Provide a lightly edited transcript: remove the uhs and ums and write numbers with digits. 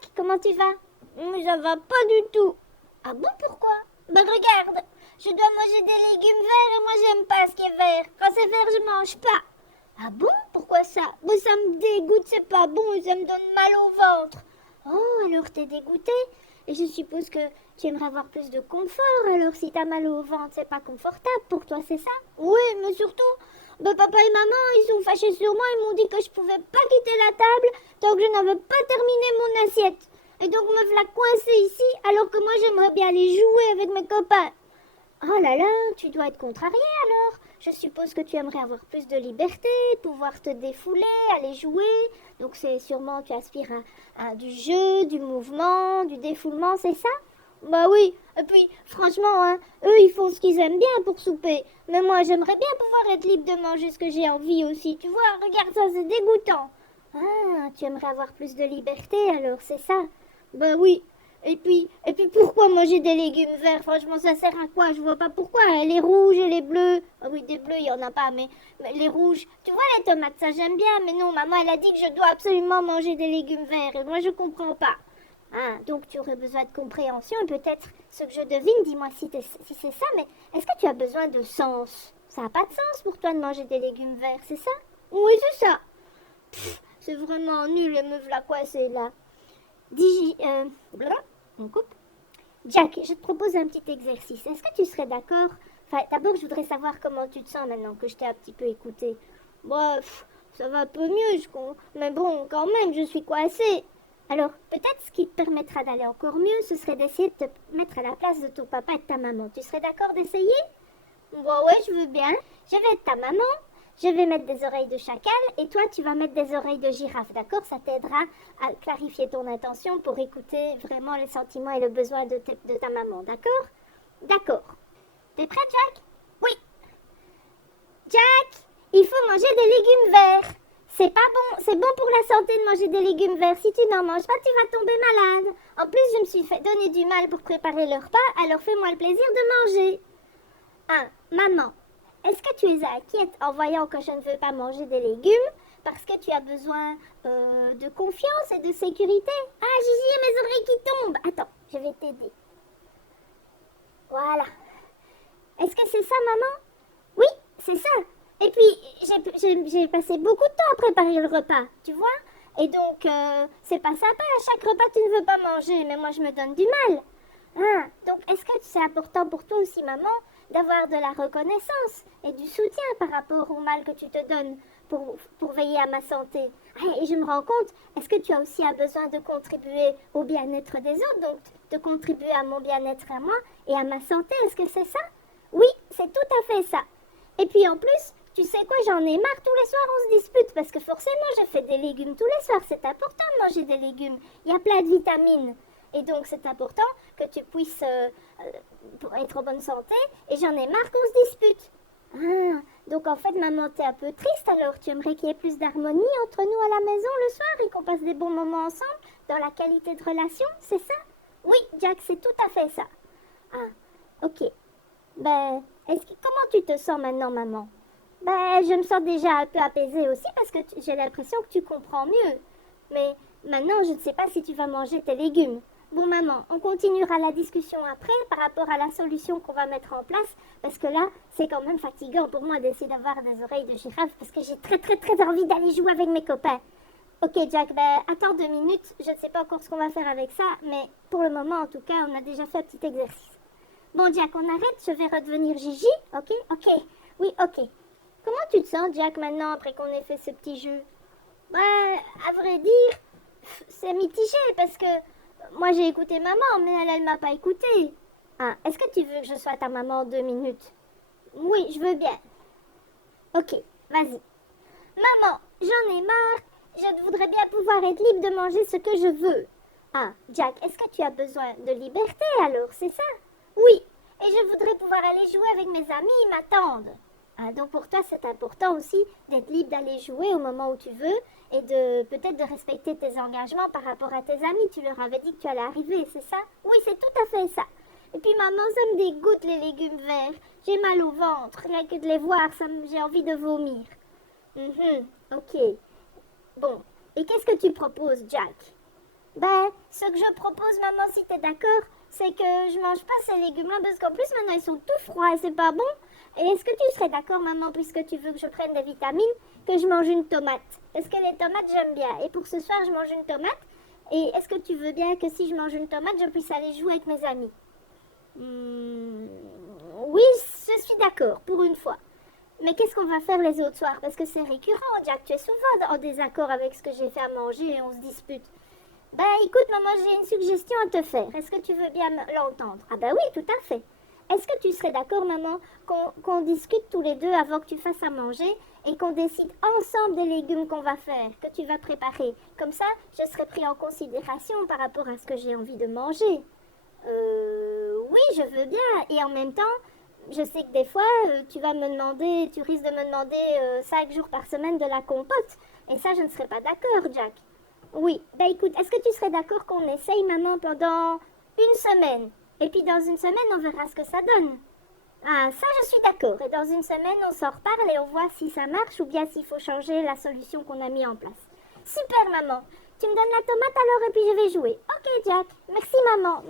Jack, comment tu vas? Ça va pas du tout. Ah bon, pourquoi? Ben regarde, je dois manger des légumes verts et moi j'aime pas ce qui est vert. Quand c'est vert, je mange pas. Ah bon, pourquoi ça? Ben ça me dégoûte, c'est pas bon et ça me donne mal au ventre. Oh, alors t'es dégoûté? Et je suppose que tu aimerais avoir plus de confort, alors si t'as mal au ventre, c'est pas confortable pour toi, c'est ça? Oui, mais surtout, papa et maman, ils sont fâchés sur moi, ils m'ont dit que je pouvais pas quitter la table tant que je n'avais pas terminé mon assiette. Et donc me voilà coincée ici, alors que moi j'aimerais bien aller jouer avec mes copains. Oh là là, tu dois être contrariée alors. Je suppose que tu aimerais avoir plus de liberté, pouvoir te défouler, aller jouer. Donc c'est sûrement tu aspires à du jeu, du mouvement, du défoulement, c'est ça? Bah oui, et puis franchement, hein, eux ils font ce qu'ils aiment bien pour souper. Mais moi j'aimerais bien pouvoir être libre de manger ce que j'ai envie aussi. Tu vois, regarde ça, c'est dégoûtant. Ah, tu aimerais avoir plus de liberté alors, c'est ça? Bah oui. Et puis pourquoi manger des légumes verts? Franchement, ça sert à quoi? Je vois pas pourquoi. Les rouges et les bleus. Ah oui, des bleus, il y en a pas, mais les rouges. Tu vois, les tomates, ça j'aime bien. Mais non, maman, elle a dit que je dois absolument manger des légumes verts. Et moi, je comprends pas. Ah, donc tu aurais besoin de compréhension. Et peut-être ce que je devine, dis-moi si c'est ça, mais est-ce que tu as besoin de sens? Ça n'a pas de sens pour toi de manger des légumes verts, c'est ça? Oui, c'est ça. C'est vraiment nul et me voilà coincée là. Dis, on coupe. Jack, je te propose un petit exercice. Est-ce que tu serais d'accord? Enfin, d'abord, je voudrais savoir comment tu te sens maintenant que je t'ai un petit peu écouté. Bref, ça va un peu mieux, mais bon, quand même, je suis coincée. Alors, peut-être ce qui te permettra d'aller encore mieux, ce serait d'essayer de te mettre à la place de ton papa et de ta maman. Tu serais d'accord d'essayer? Bah ouais, je veux bien. Je vais être ta maman, je vais mettre des oreilles de chacal et toi, tu vas mettre des oreilles de girafe, d'accord? Ça t'aidera à clarifier ton intention pour écouter vraiment les sentiments et le besoin de ta maman, d'accord? D'accord. T'es prêt, Jack? Oui. Jack, il faut manger des légumes verts. C'est pas bon, c'est bon pour la santé de manger des légumes verts. Si tu n'en manges pas, tu vas tomber malade. En plus, je me suis fait donner du mal pour préparer le repas, alors fais-moi le plaisir de manger. 1. Maman, est-ce que tu es inquiète en voyant que je ne veux pas manger des légumes parce que tu as besoin de confiance et de sécurité? Ah, Gigi, mes oreilles qui tombent. Attends, je vais t'aider. Voilà. Est-ce que c'est ça, maman? Oui, c'est ça. Et puis, j'ai passé beaucoup de temps à préparer le repas, tu vois? Et donc, c'est pas sympa. À chaque repas, tu ne veux pas manger, mais moi, je me donne du mal. Ah, donc, est-ce que c'est important pour toi aussi, maman, d'avoir de la reconnaissance et du soutien par rapport au mal que tu te donnes pour veiller à ma santé? Ah, et je me rends compte, est-ce que tu as aussi un besoin de contribuer au bien-être des autres, donc de contribuer à mon bien-être à moi et à ma santé? Est-ce que c'est ça? Oui, c'est tout à fait ça. Et puis en plus, tu sais quoi, j'en ai marre, tous les soirs on se dispute parce que forcément je fais des légumes tous les soirs, c'est important de manger des légumes, il y a plein de vitamines. Et donc c'est important que tu puisses pour être en bonne santé et j'en ai marre qu'on se dispute. Ah, donc en fait maman t'es un peu triste alors, tu aimerais qu'il y ait plus d'harmonie entre nous à la maison le soir et qu'on passe des bons moments ensemble dans la qualité de relation, c'est ça? Oui, Jack, c'est tout à fait ça. Ah, ok. Ben, comment tu te sens maintenant, maman? Ben, je me sens déjà un peu apaisée aussi parce que j'ai l'impression que tu comprends mieux. Mais maintenant, je ne sais pas si tu vas manger tes légumes. Bon, maman, on continuera la discussion après par rapport à la solution qu'on va mettre en place parce que là, c'est quand même fatigant pour moi d'essayer d'avoir des oreilles de girafe parce que j'ai très très très envie d'aller jouer avec mes copains. Ok, Jack, ben, attends 2 minutes. Je ne sais pas encore ce qu'on va faire avec ça, mais pour le moment, en tout cas, on a déjà fait un petit exercice. Bon, Jack, on arrête, je vais redevenir Gigi, ok? Ok, oui, ok. Comment tu te sens, Jack, maintenant, après qu'on ait fait ce petit jeu? Bah, à vrai dire, c'est mitigé, parce que moi, j'ai écouté maman, mais elle m'a pas écouté. Ah, est-ce que tu veux que je sois ta maman en 2 minutes? Oui, je veux bien. Ok, vas-y. Maman, j'en ai marre. Je voudrais bien pouvoir être libre de manger ce que je veux. Ah, Jack, est-ce que tu as besoin de liberté alors, c'est ça? Oui, et je voudrais pouvoir aller jouer avec mes amis, ils m'attendent. Ah, donc pour toi, c'est important aussi d'être libre d'aller jouer au moment où tu veux et de peut-être de respecter tes engagements par rapport à tes amis. Tu leur avais dit que tu allais arriver, c'est ça? Oui, c'est tout à fait ça. Et puis maman, ça me dégoûte les légumes verts. J'ai mal au ventre, rien que de les voir, j'ai envie de vomir. Ok. Bon, et qu'est-ce que tu proposes, Jack? Ben, ce que je propose, maman, si t'es d'accord, c'est que je mange pas ces légumes-là parce qu'en plus, maintenant, ils sont tout froids et c'est pas bon. Et est-ce que tu serais d'accord, maman, puisque tu veux que je prenne des vitamines, que je mange une tomate? Parce que les tomates, j'aime bien. Et pour ce soir, je mange une tomate. Et est-ce que tu veux bien que si je mange une tomate, je puisse aller jouer avec mes amis? Oui, je suis d'accord, pour une fois. Mais qu'est-ce qu'on va faire les autres soirs? Parce que c'est récurrent, Jack. Tu es souvent en désaccord avec ce que j'ai fait à manger et on se dispute. Ben écoute, maman, j'ai une suggestion à te faire. Est-ce que tu veux bien l'entendre? Ah ben oui, tout à fait. Est-ce que tu serais d'accord, maman, qu'on discute tous les deux avant que tu fasses à manger et qu'on décide ensemble des légumes qu'on va faire, que tu vas préparer? Comme ça, je serai pris en considération par rapport à ce que j'ai envie de manger. Oui, je veux bien. Et en même temps, je sais que des fois, tu risques de me demander 5 jours par semaine de la compote. Et ça, je ne serais pas d'accord, Jack. Oui, bah écoute, est-ce que tu serais d'accord qu'on essaye, maman, pendant une semaine? Et puis dans une semaine, on verra ce que ça donne. Ah, ça, je suis d'accord. Et dans une semaine, on s'en reparle et on voit si ça marche ou bien s'il faut changer la solution qu'on a mis en place. Super, maman. Tu me donnes la tomate alors et puis je vais jouer. Ok, Jack. Merci, maman.